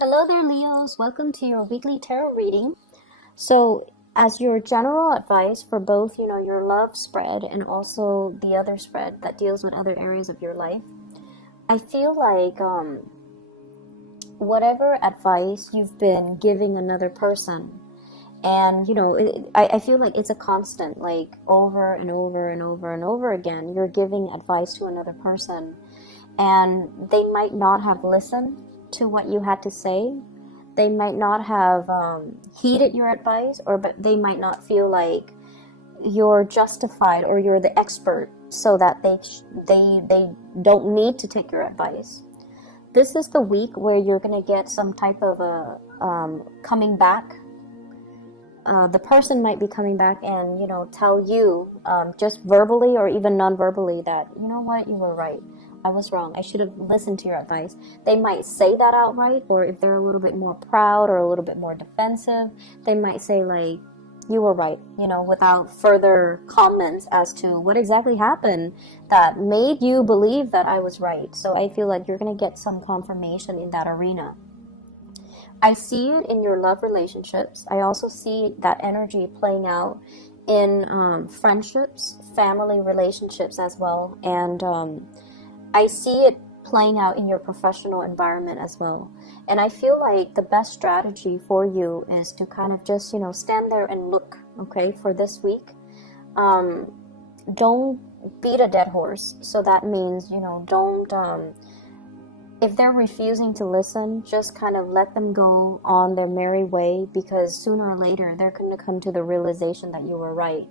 Hello there, Leos. Welcome to your weekly tarot reading. So, as your general advice for both, your love spread and also the other spread that deals with other areas of your life, I feel like whatever advice you've been giving another person, and I feel like it's a constant, like over and over and over and over again, you're giving advice to another person, and they might not have listened to what you had to say. They might not have heeded your advice, but they might not feel like you're justified or you're the expert, so that they don't need to take your advice. This is the week where you're gonna get some type of a coming back. The person might be coming back and tell you just verbally or even non-verbally that you know what, you were right. I was wrong. I should have listened to your advice. They might say that outright, or if they're a little bit more proud or a little bit more defensive, they might say like, you were right, without further comments as to what exactly happened that made you believe that I was right. So I feel like you're going to get some confirmation in that arena. I see it in your love relationships. I also see that energy playing out in friendships, family relationships as well, and I see it playing out in your professional environment as well. And I feel like the best strategy for you is to kind of just, stand there and look, okay, for this week. Don't beat a dead horse. So that means, don't, if they're refusing to listen, just kind of let them go on their merry way, because sooner or later they're going to come to the realization that you were right.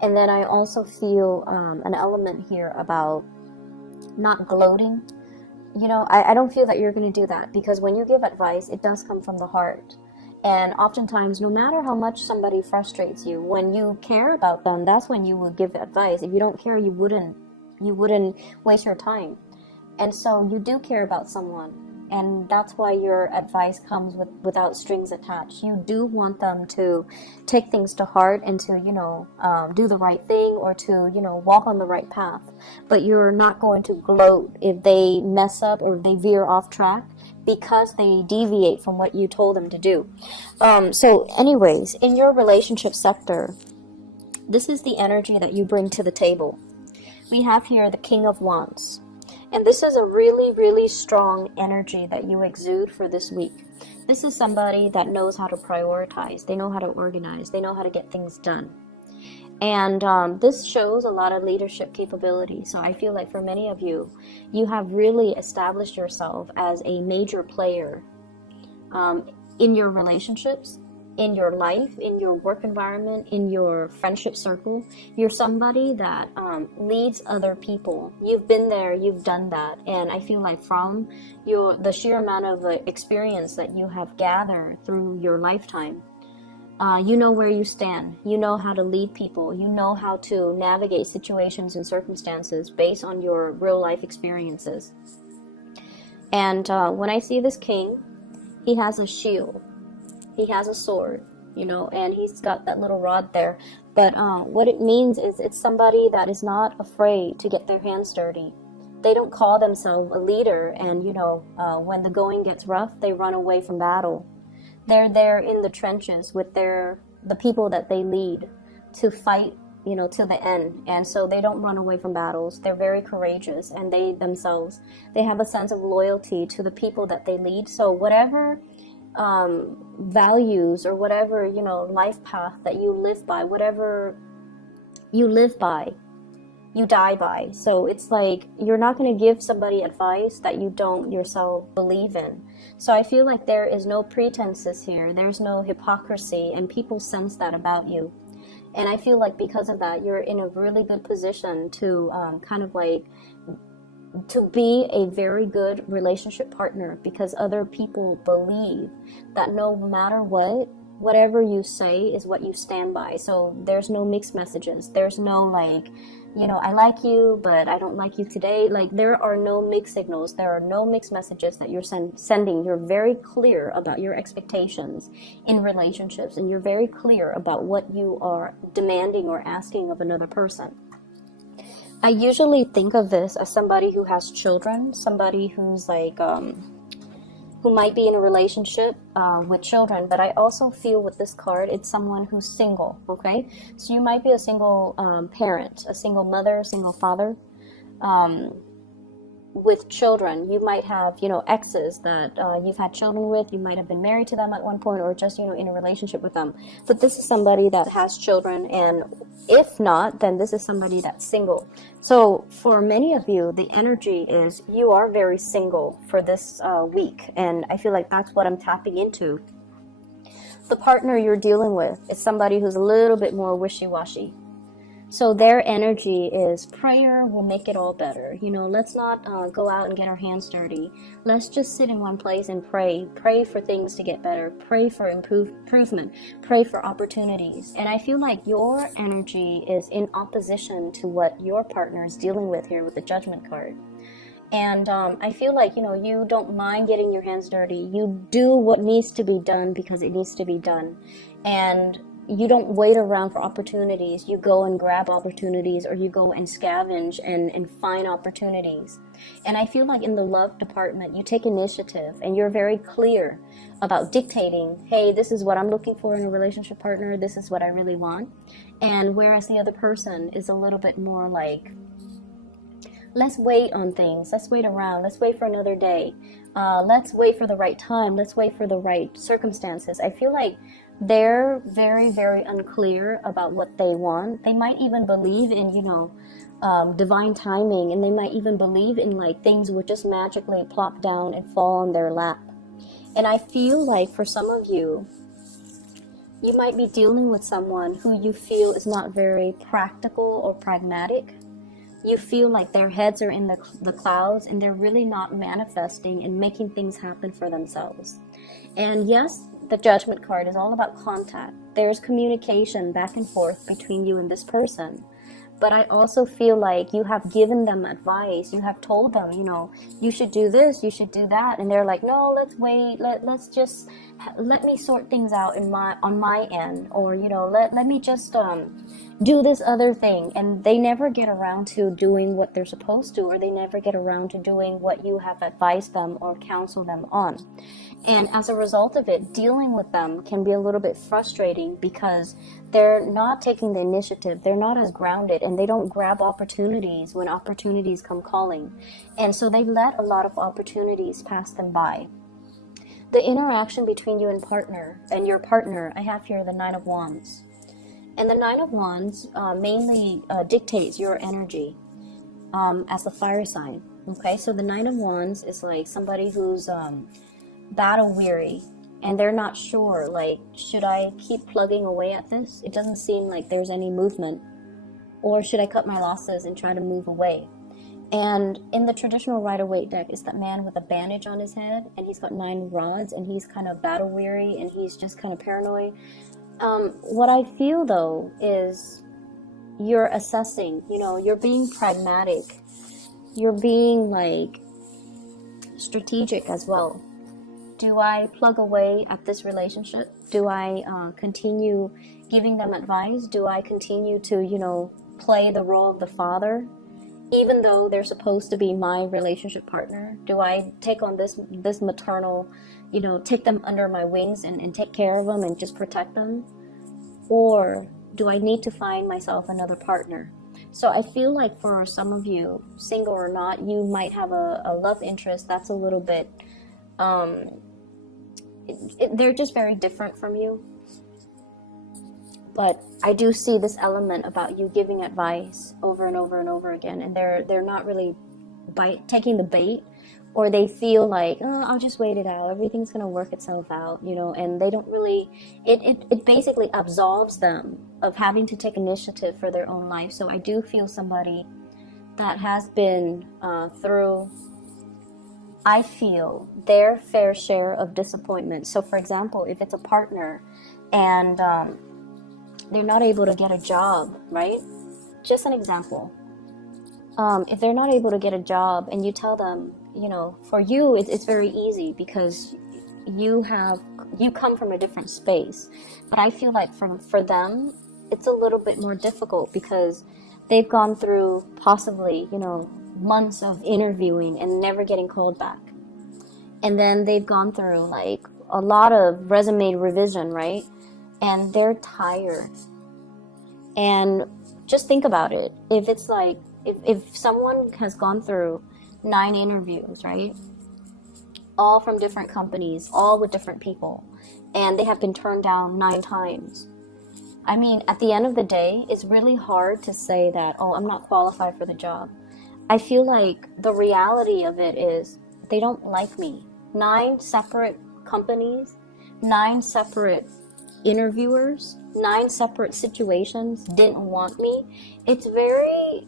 And then I also feel an element here about not gloating. I don't feel that you're going to do that, because when you give advice, it does come from the heart. And oftentimes, no matter how much somebody frustrates you, when you care about them, that's when you will give advice. If you don't care, you wouldn't waste your time. And so you do care about someone, and that's why your advice comes without strings attached. You do want them to take things to heart and to do the right thing, or to walk on the right path. But you're not going to gloat if they mess up or they veer off track, because they deviate from what you told them to do. So anyways, in your relationship sector, this is the energy that you bring to the table. We have here the King of Wands. And this is a really, really strong energy that you exude for this week. This is somebody that knows how to prioritize. They know how to organize. They know how to get things done. And this shows a lot of leadership capability. So I feel like for many of you, you have really established yourself as a major player in your relationships, in your life, in your work environment, in your friendship circle. You're somebody that leads other people. You've been there, you've done that, and I feel like from the sheer amount of experience that you have gathered through your lifetime, you know where you stand. You know how to lead people. You know how to navigate situations and circumstances based on your real life experiences. And when I see this king, he has a shield. He has a sword, and he's got that little rod there. But what it means is it's somebody that is not afraid to get their hands dirty. They don't call themselves a leader, and when the going gets rough, they run away from battle. They're there in the trenches with the people that they lead to fight, till the end. And so they don't run away from battles. They're very courageous, and they have a sense of loyalty to the people that they lead. So whatever values or whatever life path that you live by, whatever you live by, you die by. So it's like you're not going to give somebody advice that you don't yourself believe in. So I feel like there is no pretenses here. There's no hypocrisy, and people sense that about you. And I feel like because of that, you're in a really good position to kind of like to be a very good relationship partner, because other people believe that no matter whatever you say is what you stand by. So there's no mixed messages. There's no like, I like you, but I don't like you today. Like, there are no mixed signals. There are no mixed messages that you're sending. You're very clear about your expectations in relationships, and you're very clear about what you are demanding or asking of another person. I usually think of this as somebody who has children, somebody who's like who might be in a relationship with children, but I also feel with this card, it's someone who's single, okay? So you might be a single parent, a single mother, a single father, with children. You might have, exes that you've had children with. You might have been married to them at one point, or just, in a relationship with them. But this is somebody that has children, and if not, then this is somebody that's single. So for many of you, the energy is you are very single for this week, and I feel like that's what I'm tapping into. The partner you're dealing with is somebody who's a little bit more wishy-washy. So their energy is prayer will make it all better. Let's not go out and get our hands dirty. Let's just sit in one place and pray. Pray for things to get better. Pray for improvement. Pray for opportunities. And I feel like your energy is in opposition to what your partner is dealing with here with the Judgment card. And I feel like, you don't mind getting your hands dirty. You do what needs to be done because it needs to be done. And you don't wait around for opportunities. You go and grab opportunities, or you go and scavenge and find opportunities. And I feel like in the love department, you take initiative and you're very clear about dictating, hey, this is what I'm looking for in a relationship partner. This is what I really want. And whereas the other person is a little bit more like, let's wait on things. Let's wait around. Let's wait for another day. Let's wait for the right time. Let's wait for the right circumstances. I feel like they're very, very unclear about what they want. They might even believe in, divine timing, and they might even believe in like things would just magically plop down and fall on their lap. And I feel like for some of you, you might be dealing with someone who you feel is not very practical or pragmatic. You feel like their heads are in the clouds, and they're really not manifesting and making things happen for themselves. And yes, the Judgment card is all about contact. There's communication back and forth between you and this person. But I also feel like you have given them advice. You have told them, you should do this, you should do that. And they're like, no, let's wait. Let me sort things out on my end. Or, let me just do this other thing. And they never get around to doing what they're supposed to, or they never get around to doing what you have advised them or counseled them on. And as a result of it, dealing with them can be a little bit frustrating because they're not taking the initiative. They're not as grounded, and they don't grab opportunities when opportunities come calling. And so they let a lot of opportunities pass them by. The interaction between you and your partner, I have here the Nine of Wands. And the Nine of Wands mainly dictates your energy as the fire sign. Okay, so the Nine of Wands is like somebody who's battle weary, and they're not sure, like, should I keep plugging away at this? It doesn't seem like there's any movement. Or should I cut my losses and try to move away? And in the traditional Rider-Waite deck is that man with a bandage on his head, and he's got 9 rods, and he's kind of battle weary, and he's just kind of paranoid. What I feel though is you're assessing, you're being pragmatic. You're being like strategic as well. Do I plug away at this relationship? Do I continue giving them advice? Do I continue to, play the role of the father, even though they're supposed to be my relationship partner? Do I take on this maternal, take them under my wings and take care of them and just protect them? Or do I need to find myself another partner? So I feel like for some of you, single or not, you might have a love interest that's a little bit... they're just very different from you. But I do see this element about you giving advice over and over and over again, and they're not really taking the bait, or they feel like, oh, I'll just wait it out, everything's gonna work itself out, and they don't really, it basically absolves them of having to take initiative for their own life. So I do feel somebody that has been through, I feel, their fair share of disappointment. So for example, if it's a partner and they're not able to get a job, right? Just an example. If they're not able to get a job and you tell them, for you, it's very easy because you come from a different space. But I feel like for them, it's a little bit more difficult because they've gone through possibly, months of interviewing and never getting called back. and then they've gone through like a lot of resume revision, right? And they're tired. And just think about it. If it's like, if someone has gone through 9 interviews, right? All from different companies, all with different people, and they have been turned down 9 times. I mean, at the end of the day, it's really hard to say that, oh, I'm not qualified for the job. I feel like the reality of it is they don't like me. 9 separate companies, 9 separate interviewers, 9 separate situations didn't want me. It's very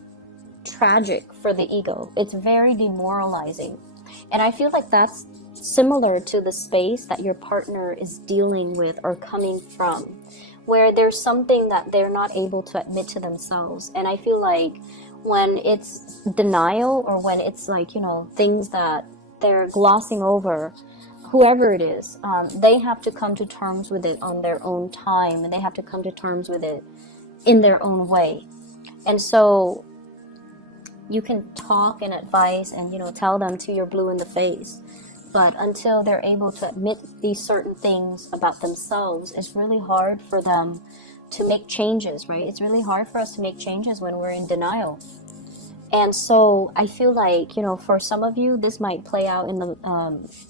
tragic for the ego. It's very demoralizing. And I feel like that's similar to the space that your partner is dealing with or coming from, where there's something that they're not able to admit to themselves. And I feel like when it's denial, or when it's like, you know, things that they're glossing over, whoever it is, they have to come to terms with it on their own time, and they have to come to terms with it in their own way. And so you can talk and advise and, you know, tell them till you're blue in the face, but until they're able to admit these certain things about themselves, it's really hard for them to make changes, right? It's really hard for us to make changes when we're in denial. And so I feel like, you know, for some of you, this might play out in the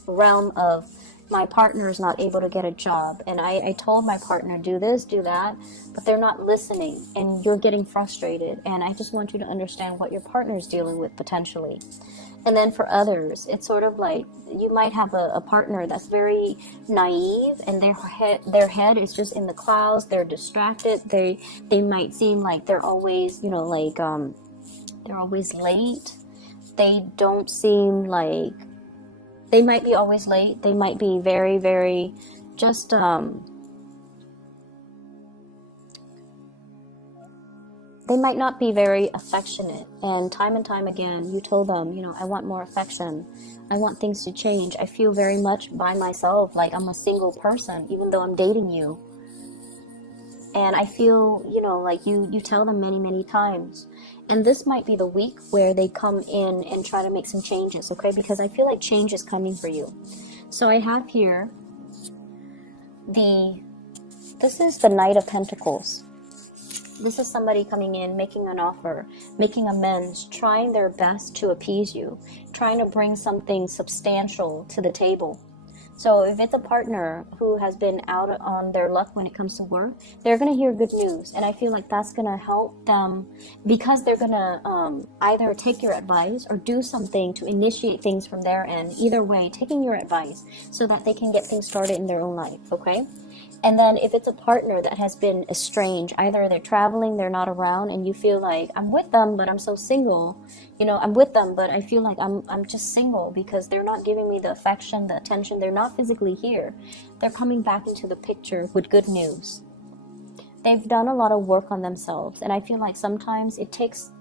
realm of, my partner is not able to get a job, and I told my partner, do this, do that, but they're not listening, and you're getting frustrated. And I just want you to understand what your partner is dealing with potentially. And then for others, it's sort of like you might have a partner that's very naive, and their head is just in the clouds. They're distracted. They might seem like they're always, you know, like they're always late. They don't seem like, they might be always late. They might be very, very just they might not be very affectionate. And time again, you told them, you know, I want more affection. I want things to change. I feel very much by myself, like I'm a single person, even though I'm dating you. And I feel, you know, like you tell them many, many times. And this might be the week where they come in and try to make some changes, okay? Because I feel like change is coming for you. So I have here this is the Knight of Pentacles. This is somebody coming in, making an offer, making amends, trying their best to appease you, trying to bring something substantial to the table. So if it's a partner who has been out on their luck when it comes to work, they're going to hear good news. And I feel like that's going to help them, because they're going to either take your advice or do something to initiate things from their end. Either way, taking your advice so that they can get things started in their own life, okay? And then if it's a partner that has been estranged, either they're traveling, they're not around, and you feel like, I'm with them, but I'm so single. You know, I'm with them, but I feel like I'm just single because they're not giving me the affection, the attention. They're not physically here. They're coming back into the picture with good news. They've done a lot of work on themselves, and I feel like sometimes it takes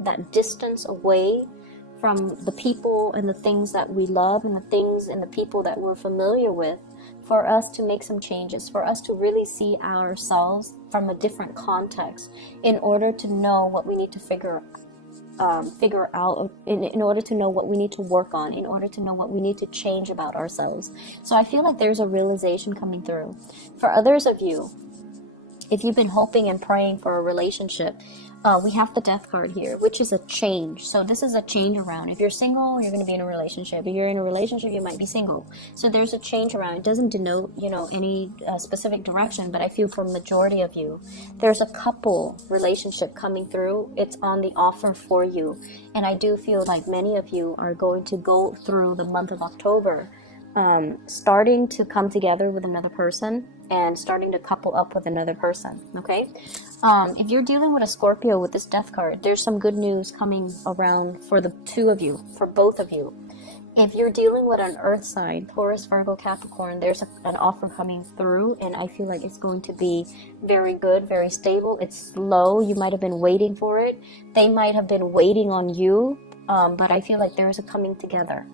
that distance away from the people and the things that we love and the things and the people that we're familiar with, for us to make some changes, for us to really see ourselves from a different context, in order to know what we need to figure out, in order to know what we need to work on, in order to know what we need to change about ourselves. So I feel like there's a realization coming through. For others of you, if you've been hoping and praying for a relationship, we have the Death card here, which is a change. So this is a change around. If you're single, you're going to be in a relationship. If you're in a relationship, you might be single. So there's a change around. It doesn't denote, you know, any specific direction, but I feel for majority of you, there's a couple relationship coming through. It's on the offer for you. And I do feel like many of you are going to go through the month of October, starting to come together with another person and starting to couple up with another person, okay? If you're dealing with a Scorpio with this Death card, there's some good news coming around for the two of you, for both of you. If you're dealing with an earth sign, Taurus, Virgo, Capricorn, there's an offer coming through, and I feel like it's going to be very good, very stable. It's slow. You might have been waiting for it. They might have been waiting on you, but I feel like there is a coming together.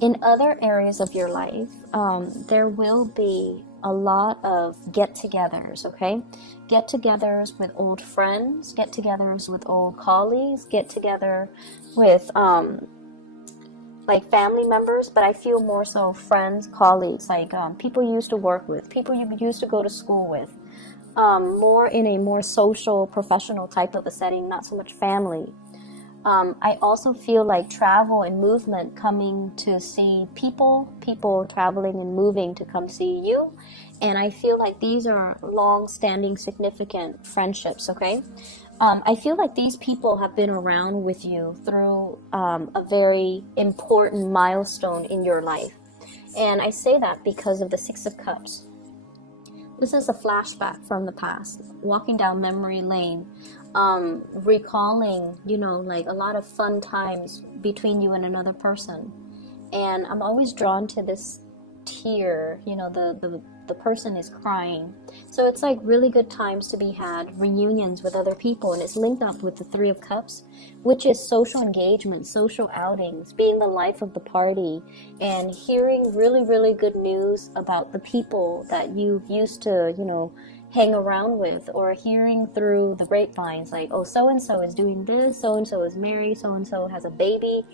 In other areas of your life, there will be a lot of get-togethers, okay? Get-togethers with old friends, get-togethers with old colleagues, get-together with like family members, but I feel more so friends, colleagues, like people you used to work with, people you used to go to school with. More in a more social, professional type of a setting, not so much family. I also feel like travel and movement, coming to see people traveling and moving to come see you. And I feel like these are long-standing, significant friendships, okay? I feel like these people have been around with you through a very important milestone in your life. And I say that because of the Six of Cups. This is a flashback from the past, walking down memory lane, recalling, like a lot of fun times between you and another person. And I'm always drawn to this tear, the person is crying. So it's like really good times to be had, reunions with other people, and it's linked up with the Three of Cups, which is social engagement, social outings, being the life of the party, and hearing really, really good news about the people that you've used to, hang around with, or hearing through the grapevines, like, oh, so-and-so is doing this, so-and-so is married, so-and-so has a baby,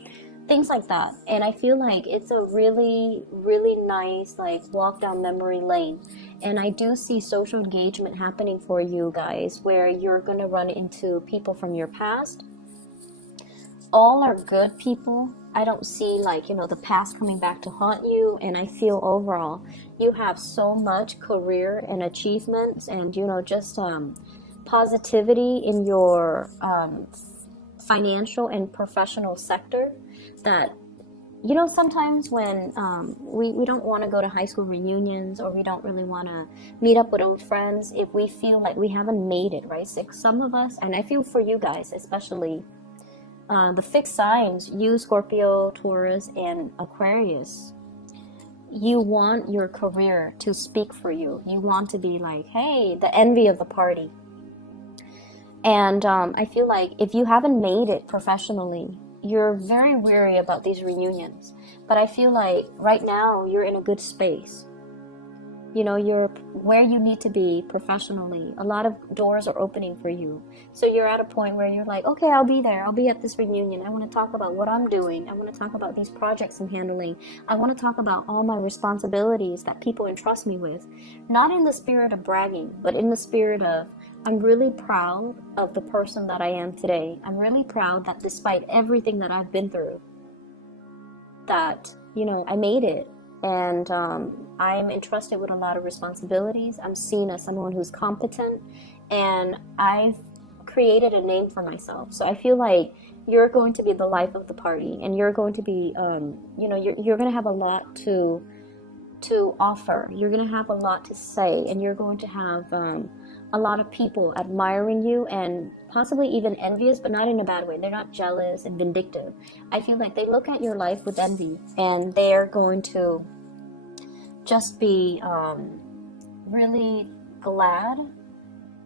things like that. And I feel like it's a really, really nice, like, walk down memory lane. And I do see social engagement happening for you guys, where you're going to run into people from your past. All are good people. I don't see, like, the past coming back to haunt you. And I feel overall you have so much career and achievements, and just positivity in your financial and professional sector, that sometimes when we don't want to go to high school reunions, or we don't really want to meet up with old friends if we feel like we haven't made it, right? So some of us, and I feel for you guys especially, the fixed signs, you, Scorpio, Taurus, and Aquarius, you want your career to speak for you. You want to be like, hey, the envy of the party. And I feel like if you haven't made it professionally, you're very weary about these reunions. But I feel like right now you're in a good space. You're where you need to be professionally. A lot of doors are opening for you. So you're at a point where you're like, okay, I'll be there. I'll be at this reunion. I want to talk about what I'm doing. I want to talk about these projects I'm handling. I want to talk about all my responsibilities that people entrust me with. Not in the spirit of bragging, but in the spirit of, I'm really proud of the person that I am today. I'm really proud that despite everything that I've been through, that, I made it. And I'm entrusted with a lot of responsibilities. I'm seen as someone who's competent, and I've created a name for myself. So I feel like you're going to be the life of the party, and you're going to be, you're going to have a lot to offer. You're going to have a lot to say, and you're going to have a lot of people admiring you, and possibly even envious, but not in a bad way. They're not jealous and vindictive. I feel like they look at your life with envy, and they're going to just be really glad,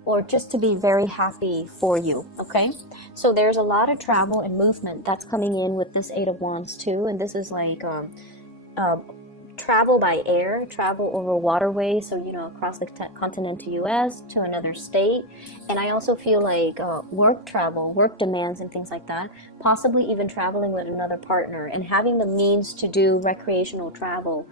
or just to be very happy for you, okay? So there's a lot of travel and movement that's coming in with this Eight of Wands too, and this is like travel by air, travel over waterways, so across the continental US to another state. And I also feel like work travel, work demands and things like that, possibly even traveling with another partner, and having the means to do recreational travel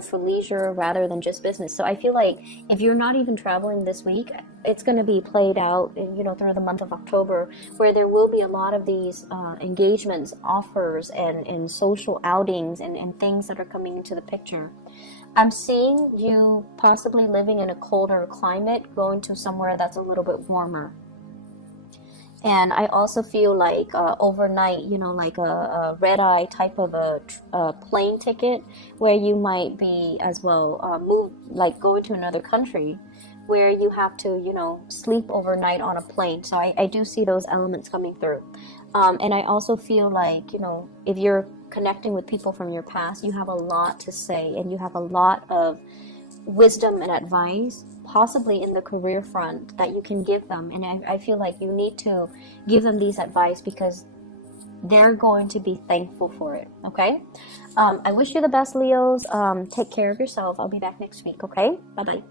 for leisure rather than just business. So I feel like if you're not even traveling this week, it's going to be played out through the month of October, where there will be a lot of these engagements, offers, and social outings and things that are coming into the picture. I'm seeing you possibly living in a colder climate, going to somewhere that's a little bit warmer. And I also feel like overnight, like a red-eye type of a plane ticket, where you might be as well move, like going to another country, where you have to, sleep overnight on a plane. So I do see those elements coming through. And I also feel like, if you're connecting with people from your past, you have a lot to say, and you have a lot of wisdom and advice, possibly in the career front, that you can give them. And I feel like you need to give them these advice, because they're going to be thankful for it, okay? I wish you the best, Leos. Take care of yourself. I'll be back next week, okay? Bye-bye.